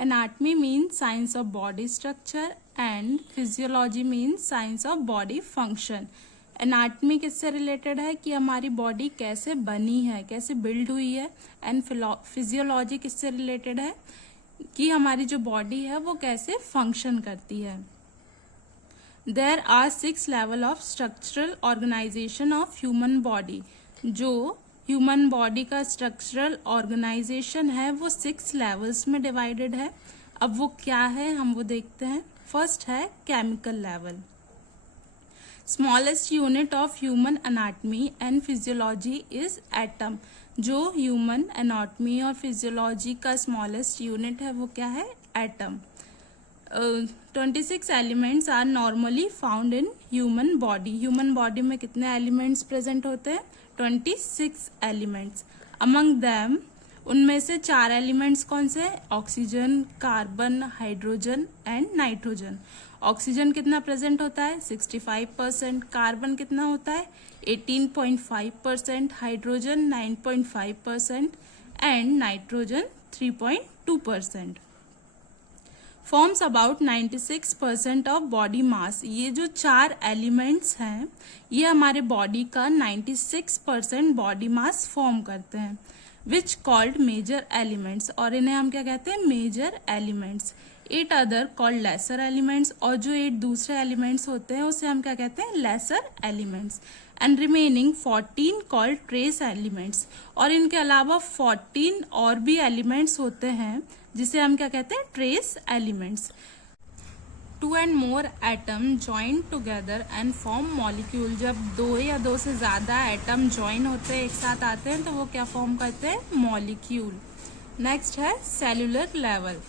Anatomy means science of body structure and physiology means science of body function. Anatomy किससे related है कि हमारी body कैसे बनी है, कैसे बिल्ड हुई है, एंड फिजियोलॉजी किससे रिलेटेड है कि हमारी जो बॉडी है वो कैसे फंक्शन करती है। There are 6 level of structural organisation of human body. जो ह्यूमन बॉडी का स्ट्रक्चरल ऑर्गेनाइजेशन है वो 6 लेवल्स में डिवाइडेड है। अब वो क्या है हम वो देखते हैं। फर्स्ट है chemical level. Smallest unit of human anatomy and physiology is atom. जो ह्यूमन एनाटमी और फिजियोलॉजी का स्मॉलेस्ट यूनिट है वो क्या है, atom. 26 elements are normally found in human body. Human body में कितने एलिमेंट्स प्रेजेंट होते हैं, 26 एलिमेंट्स। अमंग दैम उनमें से 4 एलिमेंट्स कौन से, oxygen, carbon, hydrogen and nitrogen. Oxygen कितना प्रेजेंट होता है, 65%। कार्बन कितना होता है, 18.5%। Hydrogen 9.5% and nitrogen 3.2%। Forms about 96% of body mass. ये जो 4 एलिमेंट्स हैं ये हमारे बॉडी का 96% बॉडी मास फॉर्म करते हैं, विच कॉल्ड मेजर एलिमेंट्स। और इन्हें हम क्या कहते हैं, major elements. 8 other called lesser elements. और जो 8 दूसरे एलिमेंट्स होते हैं उसे हम क्या कहते हैं, lesser elements. And remaining 14 called trace elements. और इनके अलावा 14 और भी एलिमेंट्स होते हैं जिसे हम क्या कहते हैं, trace elements. 2 and more atom join together and form molecule. जब 2 या 2 से ज्यादा एटम ज्वाइन होते हैं, एक साथ आते हैं, तो वो क्या फॉर्म करते हैं, मॉलिक्यूल। नेक्स्ट है cellular level.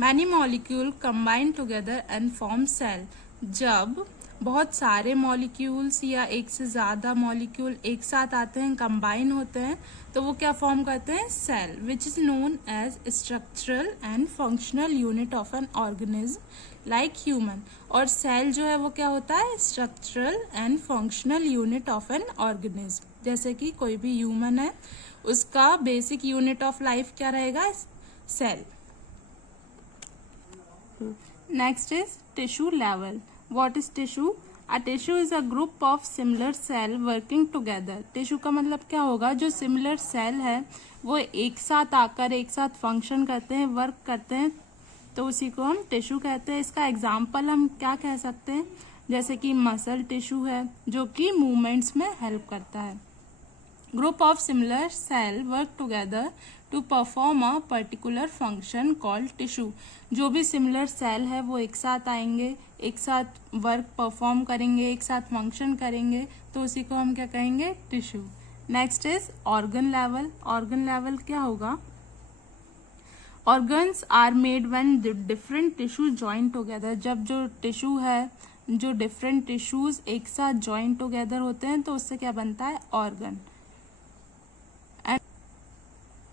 Many molecule combine together and form cell. जब बहुत सारे मॉलिक्यूल्स या एक से ज्यादा मॉलिक्यूल एक साथ आते हैं, कंबाइन होते हैं, तो वो क्या फॉर्म करते हैं, cell, which is known as structural and functional unit of an organism like human. और सेल जो है वो क्या होता है, structural and functional unit of an organism. जैसे कि कोई भी ह्यूमन है उसका बेसिक यूनिट ऑफ लाइफ क्या रहेगा, cell. Next is tissue level. What is tissue? A tissue is a group of similar cell working together. Tissue का मतलब क्या होगा, जो सिमिलर सेल है वो एक साथ आकर एक साथ फंक्शन करते हैं, वर्क करते हैं, तो उसी को हम टिश्यू कहते हैं। इसका एग्जाम्पल हम क्या कह सकते हैं, जैसे कि मसल टिश्यू है जो कि मूवमेंट्स में हेल्प करता है। Group of similar cell work together to perform a particular function called tissue. जो भी सिमिलर सेल है वो एक साथ आएंगे, एक साथ वर्क परफॉर्म करेंगे, एक साथ फंक्शन करेंगे, तो उसी को हम क्या कहेंगे, tissue. Next is organ level. Organ level क्या होगा, organs are made when different tissue join together. जब जो टिश्यू है, जो डिफरेंट टिश्यूज एक साथ ज्वाइन टुगेदर होते हैं तो उससे क्या बनता है, organ.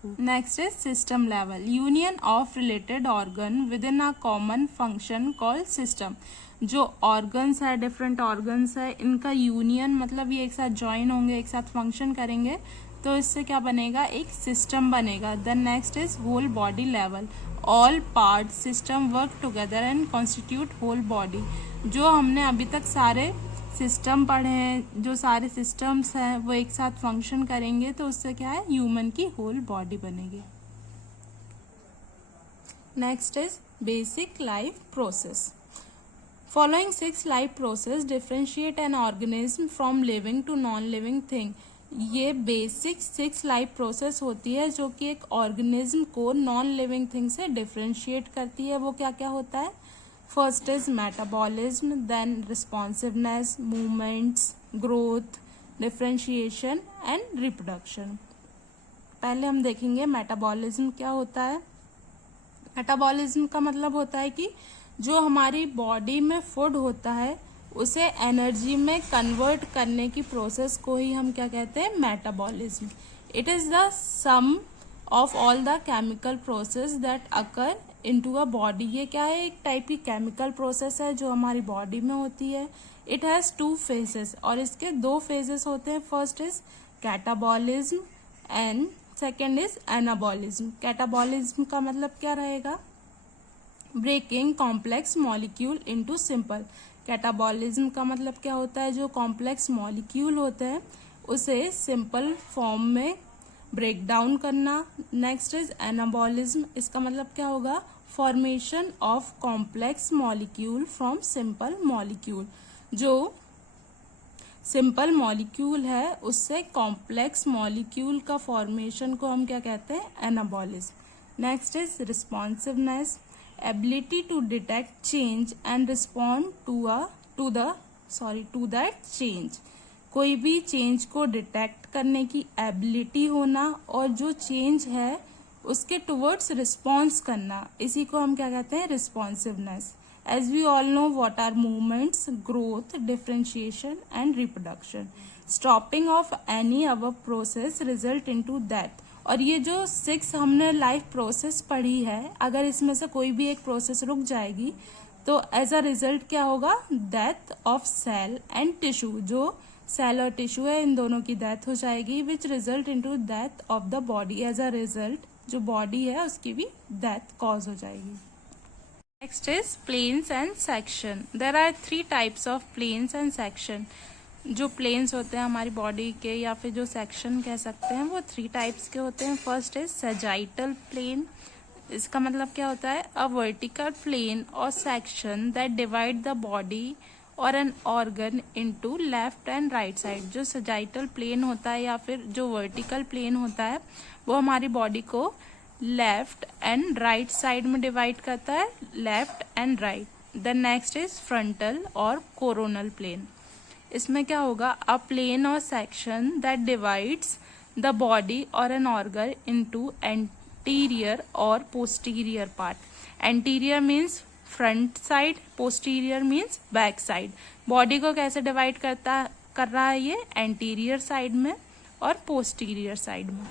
Next is system level. Union of related organ with in a common function called system. जो ऑर्गन्स है, डिफरेंट ऑर्गन्स है, इनका यूनियन मतलब ये एक साथ ज्वाइन होंगे, एक साथ फंक्शन करेंगे, तो इससे क्या बनेगा, एक सिस्टम बनेगा। Then next is whole body level. All part system work together and constitute whole body. जो हमने अभी तक सारे सिस्टम पढ़े हैं, जो सारे सिस्टम्स हैं वो एक साथ फंक्शन करेंगे, तो उससे क्या है, ह्यूमन की होल बॉडी बनेगी। Next is basic life process. Following 6 life process differentiate an organism from living to non living thing. ये बेसिक 6 लाइफ प्रोसेस होती है जो कि एक ऑर्गेनिज्म को नॉन लिविंग थिंग से डिफरेंशिएट करती है। वो क्या क्या होता है, first is metabolism, then responsiveness, movements, growth, differentiation and reproduction. पहले हम देखेंगे मेटाबॉलिज्म क्या होता है। मेटाबॉलिज्म का मतलब होता है कि जो हमारी बॉडी में फूड होता है उसे एनर्जी में कन्वर्ट करने की प्रोसेस को ही हम क्या कहते हैं, metabolism. It is the sum of all the chemical process that occur into a body. ये क्या है, एक टाइप की केमिकल प्रोसेस है जो हमारी बॉडी में होती है। इट हैज 2 फेजेस और इसके 2 फेजेस होते हैं। First is catabolism and second is anabolism. Catabolism का मतलब क्या रहेगा, breaking complex molecule into simple. Catabolism का मतलब क्या होता है, जो कॉम्प्लेक्स मॉलिक्यूल होते हैं उसे सिंपल फॉर्म में ब्रेक डाउन करना। नेक्स्ट इज एनाबॉलिज्म, इसका मतलब क्या होगा, formation of complex molecule from simple molecule. जो सिंपल मॉलिक्यूल है उससे कॉम्प्लेक्स मॉलिक्यूल का फॉर्मेशन को हम क्या कहते हैं, anabolism. Next is responsiveness, ability to detect change and respond to that change. कोई भी चेंज को डिटेक्ट करने की एबिलिटी होना और जो चेंज है उसके टुवर्ड्स रिस्पॉन्स करना, इसी को हम क्या कहते हैं, responsiveness. As we all know what are movements, growth, differentiation and reproduction. Stopping of any our process result into death. और ये जो 6 हमने लाइफ प्रोसेस पढ़ी है, अगर इसमें से कोई भी एक प्रोसेस रुक जाएगी तो एज अ रिजल्ट क्या होगा, death of cell and tissue. जो सेल और टिश्यू है इन दोनों की डेथ हो जाएगी, which result into death of the body. As a result जो बॉडी है उसकी भी डेथ कॉज हो जाएगी। Next is planes and section. There are 3 types of planes and section. जो प्लेन्स होते हैं हमारी बॉडी के या फिर जो सेक्शन कह सकते हैं वो 3 टाइप्स के होते हैं। First is sagittal plane. इसका मतलब क्या होता है, अ वर्टिकल प्लेन और section that divide the body और an organ into left and right side. जो सैजिटल प्लेन होता है या फिर जो वर्टिकल प्लेन होता है वो हमारी बॉडी को लेफ्ट एंड राइट साइड में डिवाइड करता है, left and right. Then next is frontal और कोरोनल प्लेन। इसमें क्या होगा, अ प्लेन और section that divides the body और एन ऑर्गन इनटू एंटीरियर और posterior part. Anterior means front side, posterior means back side. Body को कैसे divide कर रहा है ये, एंटीरियर साइड में और पोस्टीरियर साइड में।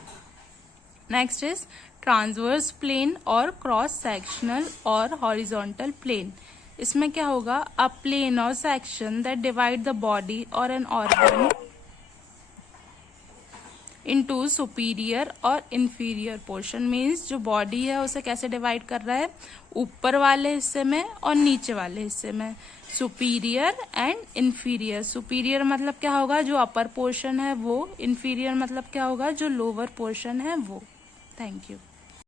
नेक्स्ट इज ट्रांसवर्स प्लेन और क्रॉस सेक्शनल और हॉरिजॉन्टल प्लेन। इसमें क्या होगा, अ प्लेन और section that divide the body और एन ऑर्गन इनटू सुपीरियर और इंफीरियर पोर्शन। मीन्स जो बॉडी है उसे कैसे डिवाइड कर रहा है, ऊपर वाले हिस्से में और नीचे वाले हिस्से में, सुपीरियर एंड इंफीरियर। सुपीरियर मतलब क्या होगा, जो अपर पोर्शन है वो। इंफीरियर मतलब क्या होगा, जो लोअर पोर्शन है वो। Thank you.